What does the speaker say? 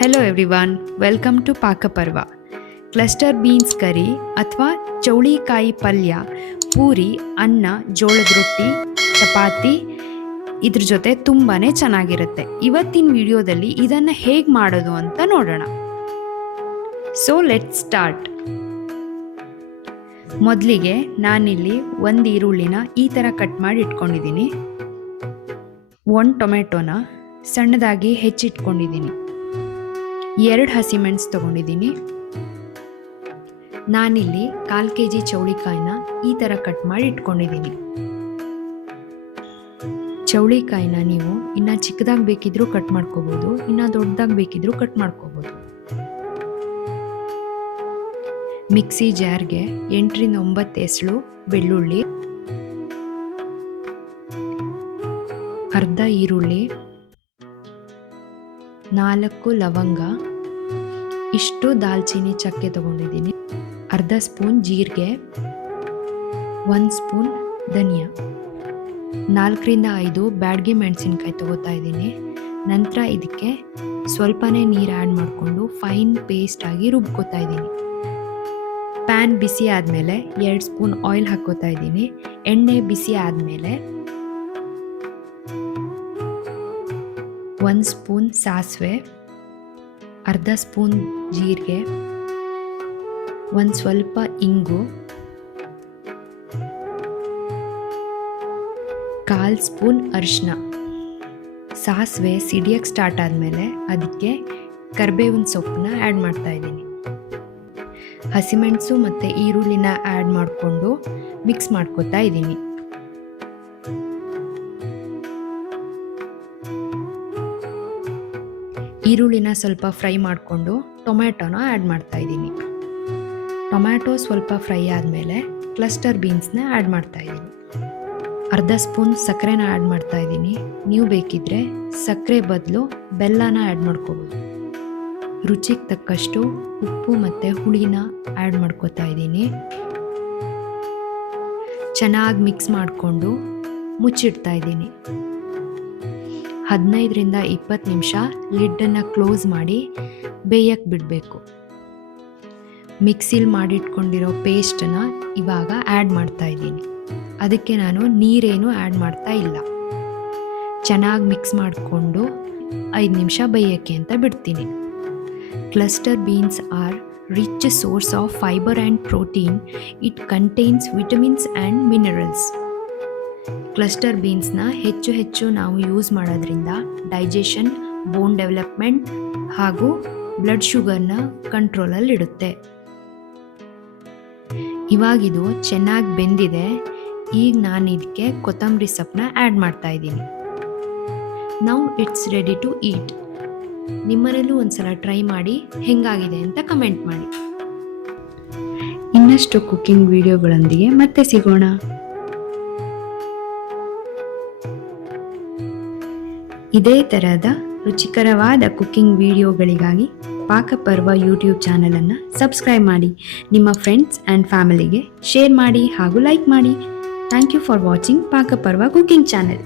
Hello everyone, welcome to Pakaparva. Cluster beans curry ಅಥವಾ ಚೌಳಿಕಾಯಿ ಪಲ್ಯ, ಪೂರಿ, ಅನ್ನ, ಜೋಳದ ರೊಟ್ಟಿ, ಚಪಾತಿ ಇದ್ರ ಜೊತೆ ತುಂಬಾ ಚೆನ್ನಾಗಿರುತ್ತೆ. ಇವತ್ತಿನ ವಿಡಿಯೋದಲ್ಲಿ ಇದನ್ನು ಹೇಗೆ ಮಾಡೋದು ಅಂತ ನೋಡೋಣ. So let's start. ಮೊದಲಿಗೆ ನಾನಿಲ್ಲಿ ಒಂದು ಈರುಳ್ಳಿನ ಈ ಥರ ಕಟ್ ಮಾಡಿ ಇಟ್ಕೊಂಡಿದ್ದೀನಿ. ಒಂದು ಟೊಮೆಟೊನ ಸಣ್ಣದಾಗಿ ಹೆಚ್ಚಿಟ್ಕೊಂಡಿದ್ದೀನಿ. 2 ಹಸಿಮೆಣಸು ತೊಗೊಂಡಿದ್ದೀನಿ. ನಾನಿಲ್ಲಿ 1/4 kg ಚೌಳಿಕಾಯಿನ ಈ ಥರ ಕಟ್ ಮಾಡಿ ಇಟ್ಕೊಂಡಿದ್ದೀನಿ. ಚೌಳಿಕಾಯಿನ ನೀವು ಇನ್ನು ಚಿಕ್ಕದಾಗಿ ಬೇಕಿದ್ರೂ ಕಟ್ ಮಾಡ್ಕೋಬೋದು, ಇನ್ನು ದೊಡ್ಡದಾಗಿ ಬೇಕಿದ್ರೂ ಕಟ್ ಮಾಡ್ಕೋಬೋದು. ಮಿಕ್ಸಿ ಜಾರ್ಗೆ 8 ರಿಂದ 9 ಎಸಳು ಬೆಳ್ಳುಳ್ಳಿ, ಅರ್ಧ ಈರುಳ್ಳಿ, 4 ಲವಂಗ, ಇಷ್ಟು ದಾಲ್ಚಿನ್ನಿ ಚಕ್ಕೆ ತಗೊಂಡಿದ್ದೀನಿ, ಅರ್ಧ ಸ್ಪೂನ್ ಜೀರಿಗೆ, 1 ಸ್ಪೂನ್ ಧನಿಯಾ, 4 ರಿಂದ 5 ಬ್ಯಾಡಗಿ ಮೆಣಸಿನ್ಕಾಯಿ ತಗೋತಾ ಇದ್ದೀನಿ. ನಂತರ ಇದಕ್ಕೆ ಸ್ವಲ್ಪನೇ ನೀರು ಆ್ಯಡ್ ಮಾಡಿಕೊಂಡು ಫೈನ್ ಪೇಸ್ಟ್ ಆಗಿ ರುಬ್ಕೋತಾ ಇದ್ದೀನಿ. ಪ್ಯಾನ್ ಬಿಸಿ ಆದಮೇಲೆ 2 ಸ್ಪೂನ್ ಆಯಿಲ್ ಹಾಕೋತಾ ಇದ್ದೀನಿ. ಎಣ್ಣೆ ಬಿಸಿ ಆದಮೇಲೆ 1 ಸ್ಪೂನ್ ಸಾಸಿವೆ, ಅರ್ಧ ಸ್ಪೂನ್ ಜೀರಿಗೆ, 1 ಸ್ವಲ್ಪ ಇಂಗು, 1/4 ಸ್ಪೂನ್ ಅರಿಶಿನ. ಸಾಸಿವೆ ಸಿಡಿಯಕ್ಕೆ ಸ್ಟಾರ್ಟ್ ಆದಮೇಲೆ ಅದಕ್ಕೆ ಕರಿಬೇವಿನ ಸೊಪ್ಪನ್ನ ಆ್ಯಡ್ ಮಾಡ್ತಾ ಇದ್ದೀನಿ. ಹಸಿಮೆಣಸು ಮತ್ತು ಈರುಳ್ಳಿನ ಆ್ಯಡ್ ಮಾಡಿಕೊಂಡು ಮಿಕ್ಸ್ ಮಾಡ್ಕೊತಾ ಇದ್ದೀನಿ. ಈರುಳ್ಳಿನ ಸ್ವಲ್ಪ ಫ್ರೈ ಮಾಡಿಕೊಂಡು ಟೊಮ್ಯಾಟೊನ ಆ್ಯಡ್ ಮಾಡ್ತಾ ಇದ್ದೀನಿ. ಟೊಮ್ಯಾಟೊ ಸ್ವಲ್ಪ ಫ್ರೈ ಆದಮೇಲೆ ಕ್ಲಸ್ಟರ್ ಬೀನ್ಸ್ನ ಆ್ಯಡ್ ಮಾಡ್ತಾ ಇದ್ದೀನಿ. ಅರ್ಧ ಸ್ಪೂನ್ ಸಕ್ಕರೆನ ಆ್ಯಡ್ ಮಾಡ್ತಾ ಇದ್ದೀನಿ. ನೀವು ಬೇಕಿದ್ದರೆ ಸಕ್ಕರೆ ಬದಲು ಬೆಲ್ಲನ ಆ್ಯಡ್ ಮಾಡ್ಕೋಬೋದು. ರುಚಿಗೆ ತಕ್ಕಷ್ಟು ಉಪ್ಪು ಮತ್ತು ಹುಳಿನ ಆ್ಯಡ್ ಮಾಡ್ಕೋತಾ ಇದ್ದೀನಿ. ಚೆನ್ನಾಗಿ ಮಿಕ್ಸ್ ಮಾಡಿಕೊಂಡು ಮುಚ್ಚಿಡ್ತಾ ಇದ್ದೀನಿ. 15 ರಿಂದ 20 ನಿಮಿಷ ಲಿಡ್ಡನ್ನು ಕ್ಲೋಸ್ ಮಾಡಿ ಬೇಯಕ್ಕೆ ಬಿಡಬೇಕು. ಮಿಕ್ಸಿಲಿ ಮಾಡಿಟ್ಕೊಂಡಿರೋ ಪೇಸ್ಟನ್ನು ಇವಾಗ ಆ್ಯಡ್ ಮಾಡ್ತಾ ಇದ್ದೀನಿ. ಅದಕ್ಕೆ ನಾನು ನೀರೇನು ಆ್ಯಡ್ ಮಾಡ್ತಾ ಇಲ್ಲ. ಚೆನ್ನಾಗಿ ಮಿಕ್ಸ್ ಮಾಡಿಕೊಂಡು 5 ನಿಮಿಷ ಬೇಯಕ್ಕೆ ಅಂತ ಬಿಡ್ತೀನಿ. Cluster beans are rich source of fibre and protein. It contains vitamins and minerals. Cluster ಬೀನ್ಸ್ನ ಹೆಚ್ಚು ನಾವು ಯೂಸ್ ಮಾಡೋದ್ರಿಂದ ಡೈಜೆಷನ್, ಬೋನ್ ಡೆವಲಪ್ಮೆಂಟ್ ಹಾಗೂ ಬ್ಲಡ್ ಶುಗರ್ನ ಕಂಟ್ರೋಲಲ್ಲಿಡುತ್ತೆ. ಇವಾಗಿದು ಚೆನ್ನಾಗಿ ಬೆಂದಿದೆ. ಈಗ ನಾನು ಇದಕ್ಕೆ ಕೊತ್ತಂಬರಿ ಸೊಪ್ಪನ್ನ ಆ್ಯಡ್ ಮಾಡ್ತಾ ಇದ್ದೀನಿ. Now it's ready to eat. ನಿಮ್ಮನೇಲೂ ಒಂದ್ಸಲ ಟ್ರೈ ಮಾಡಿ ಹೆಂಗಾಗಿದೆ ಅಂತ ಕಮೆಂಟ್ ಮಾಡಿ. ಇನ್ನಷ್ಟು ಕುಕ್ಕಿಂಗ್ ವಿಡಿಯೋಗಳೊಂದಿಗೆ ಮತ್ತೆ ಸಿಗೋಣ. ಇದೇ ಥರದ ರುಚಿಕರವಾದ ಕುಕ್ಕಿಂಗ್ ವಿಡಿಯೋಗಳಿಗಾಗಿ ಪಾಕಪರ್ವ ಯೂಟ್ಯೂಬ್ ಚಾನಲನ್ನು ಸಬ್ಸ್ಕ್ರೈಬ್ ಮಾಡಿ. ನಿಮ್ಮ ಫ್ರೆಂಡ್ಸ್ ಆ್ಯಂಡ್ ಫ್ಯಾಮಿಲಿಗೆ ಶೇರ್ ಮಾಡಿ ಹಾಗೂ ಲೈಕ್ ಮಾಡಿ. Thank you for watching Pakaparva cooking channel.